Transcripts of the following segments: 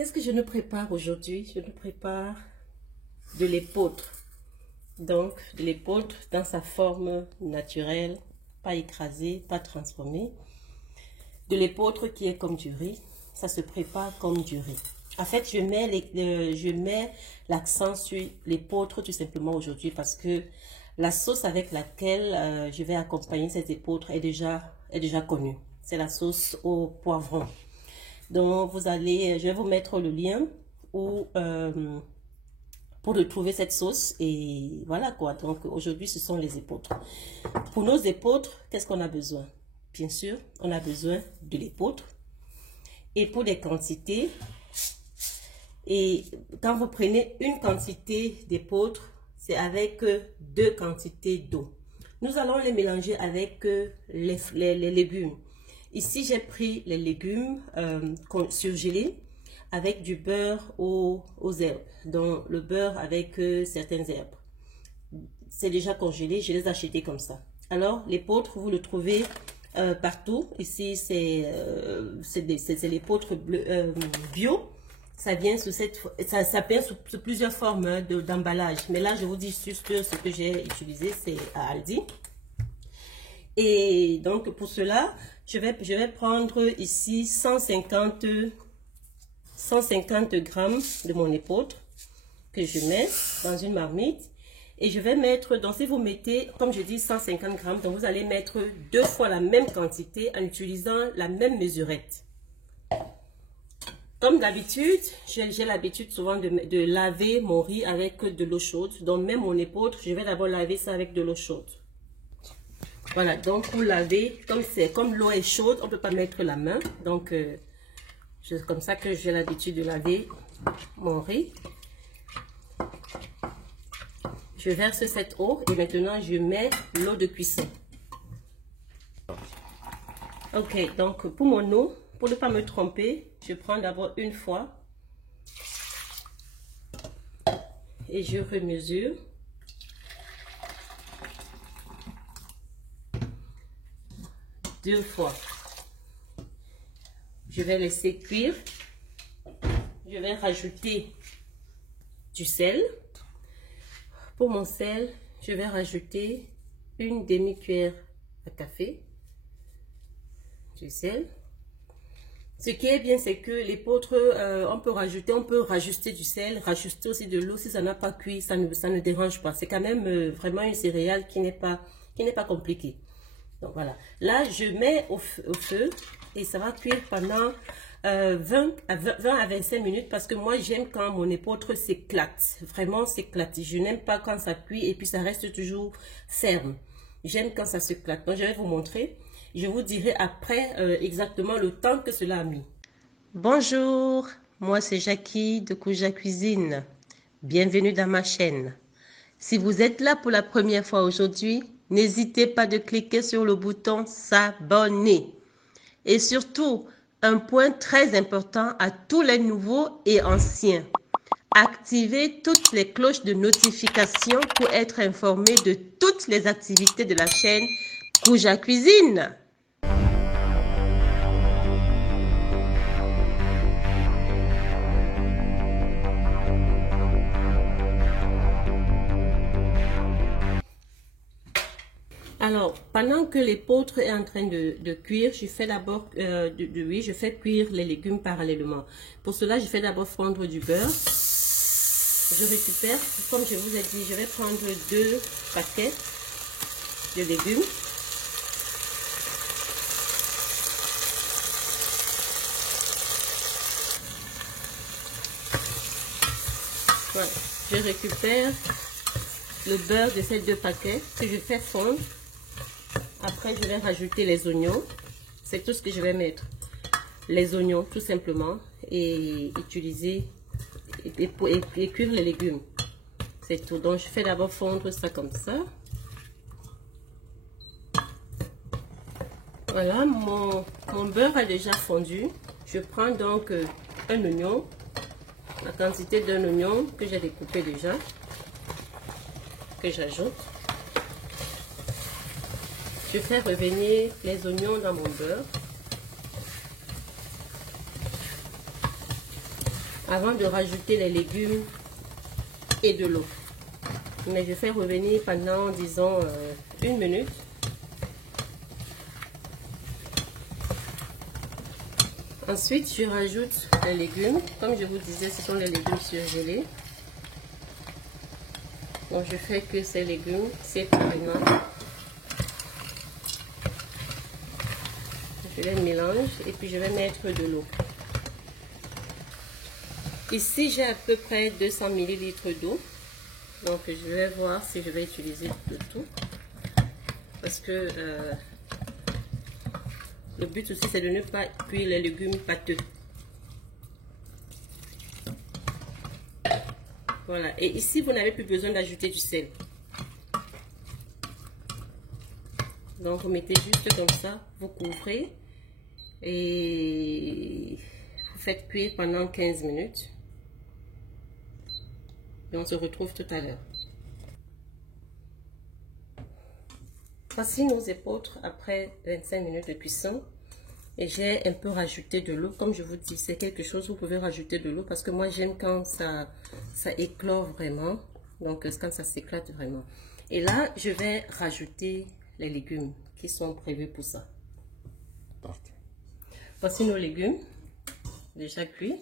Qu'est-ce que je nous prépare aujourd'hui? Je nous prépare de l'épeautre. Donc, de l'épeautre dans sa forme naturelle, pas écrasée, pas transformée. De l'épeautre qui est comme du riz. Ça se prépare comme du riz. En fait, je mets l'accent sur l'épeautre tout simplement aujourd'hui parce que la sauce avec laquelle je vais accompagner cette épeautre est déjà connue. C'est la sauce au poivron. Donc, je vais vous mettre le lien pour retrouver cette sauce. Et voilà quoi. Donc, aujourd'hui, ce sont les épeautres. Pour nos épeautres, qu'est-ce qu'on a besoin? Bien sûr, on a besoin de l'épeautre. Et pour des quantités, et quand vous prenez une quantité d'épeautre, c'est avec 2 quantités d'eau. Nous allons les mélanger avec les légumes. Ici, j'ai pris les légumes surgelés avec du beurre aux herbes. Donc, le beurre avec certaines herbes. C'est déjà congelé, je les ai achetés comme ça. Alors, l'épeautre, vous le trouvez partout. Ici, c'est l'épeautre bio. Ça vient sous ça vient sous plusieurs formes d'emballage. Mais là, je vous dis juste que ce que j'ai utilisé, c'est à Aldi. Et donc, pour cela, je vais prendre ici 150 grammes de mon épeautre que je mets dans une marmite. Et je vais mettre, donc si vous mettez, comme je dis, 150 grammes, donc vous allez mettre 2 fois la même quantité en utilisant la même mesurette. Comme d'habitude, j'ai l'habitude souvent de laver mon riz avec de l'eau chaude. Donc même mon épeautre, je vais d'abord laver ça avec de l'eau chaude. Voilà, donc vous lavez, comme l'eau est chaude, on ne peut pas mettre la main. Donc c'est comme ça que j'ai l'habitude de laver mon riz. Je verse cette eau et maintenant je mets l'eau de cuisson. Ok, donc pour mon eau, pour ne pas me tromper, je prends d'abord une fois et je remesure. Deux fois. Je vais laisser cuire. Je vais rajouter du sel. Pour mon sel, je vais rajouter une demi-cuillère à café du sel. Ce qui est bien, c'est que l'épeautre, on peut rajouter du sel, rajouter aussi de l'eau. Si ça n'a pas cuit, ça ne dérange pas. C'est quand même vraiment une céréale qui n'est pas compliquée. Donc voilà. Là, je mets au feu et ça va cuire pendant 20 à 25 minutes parce que moi, j'aime quand mon épeautre s'éclate. Vraiment s'éclate. Je n'aime pas quand ça cuit et puis ça reste toujours ferme. J'aime quand ça s'éclate. Donc, je vais vous montrer. Je vous dirai après exactement le temps que cela a mis. Bonjour, moi c'est Jackie de Kouja Cuisine. Bienvenue dans ma chaîne. Si vous êtes là pour la première fois aujourd'hui, n'hésitez pas de cliquer sur le bouton s'abonner. Et surtout, un point très important à tous les nouveaux et anciens. Activez toutes les cloches de notification pour être informé de toutes les activités de la chaîne Kouja Cuisine. Alors, pendant que l'épeautre est en train de cuire, je fais d'abord je fais cuire les légumes parallèlement. Pour cela, je fais d'abord fondre du beurre. Je récupère, comme je vous ai dit, je vais prendre 2 paquets de légumes. Voilà. Je récupère le beurre de ces 2 paquets que je fais fondre. Après, je vais rajouter les oignons. C'est tout ce que je vais mettre. Les oignons, tout simplement. Et utiliser et cuire les légumes. C'est tout. Donc, je fais d'abord fondre ça comme ça. Voilà, mon beurre a déjà fondu. Je prends donc un oignon. La quantité d'un oignon que j'ai découpé déjà. Que j'ajoute. Je fais revenir les oignons dans mon beurre. avant de rajouter les légumes et de l'eau. Mais je fais revenir pendant, disons, 1 minute. Ensuite, je rajoute les légumes. Comme je vous disais, ce sont les légumes surgelés. Donc, je fais que ces légumes séparément. Je les mélange et puis je vais mettre de l'eau. Ici, j'ai à peu près 200 ml d'eau. Donc, je vais voir si je vais utiliser le tout. Parce que le but aussi, c'est de ne pas cuire les légumes pâteux. Voilà. Et ici, vous n'avez plus besoin d'ajouter du sel. Donc, vous mettez juste comme ça, vous couvrez et vous faites cuire pendant 15 minutes. Et on se retrouve tout à l'heure. Voici nos épeautres après 25 minutes de cuisson. Et j'ai un peu rajouté de l'eau. Comme je vous dis, c'est quelque chose, vous pouvez rajouter de l'eau. Parce que moi, j'aime quand ça éclore vraiment. Donc, quand ça s'éclate vraiment. Et là, je vais rajouter les légumes qui sont prévus pour ça. Parfait. Voici nos légumes déjà cuits.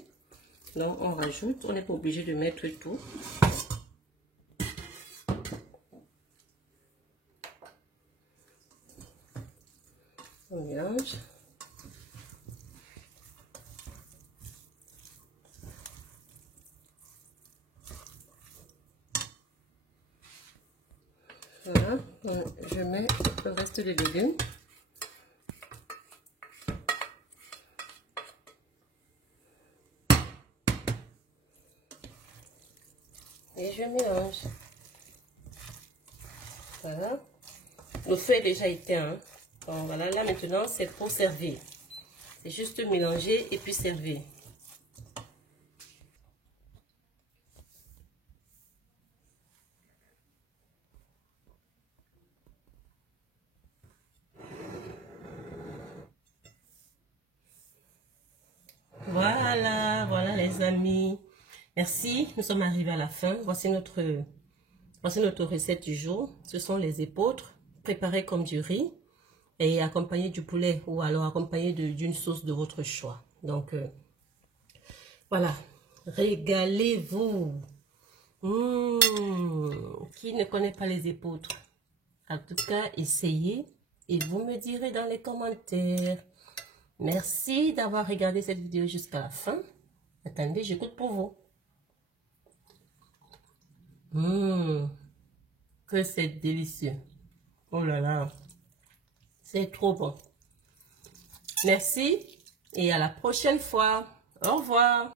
Donc, on rajoute. On n'est pas obligé de mettre tout. On mélange. Voilà, je mets le reste des légumes. Et je mélange. Voilà. Le feu est déjà éteint. Hein. Bon, voilà, là maintenant c'est pour servir. C'est juste mélanger et puis servir. Voilà les amis. Merci, nous sommes arrivés à la fin. Voici notre recette du jour. Ce sont les épeautres préparées comme du riz et accompagnées du poulet ou alors accompagnées d'une sauce de votre choix. Donc, voilà. Régalez-vous. Qui ne connaît pas les épeautres? En tout cas, essayez et vous me direz dans les commentaires. Merci d'avoir regardé cette vidéo jusqu'à la fin. Attendez, j'écoute pour vous. Que c'est délicieux. Oh là là. C'est trop bon. Merci et à la prochaine fois. Au revoir.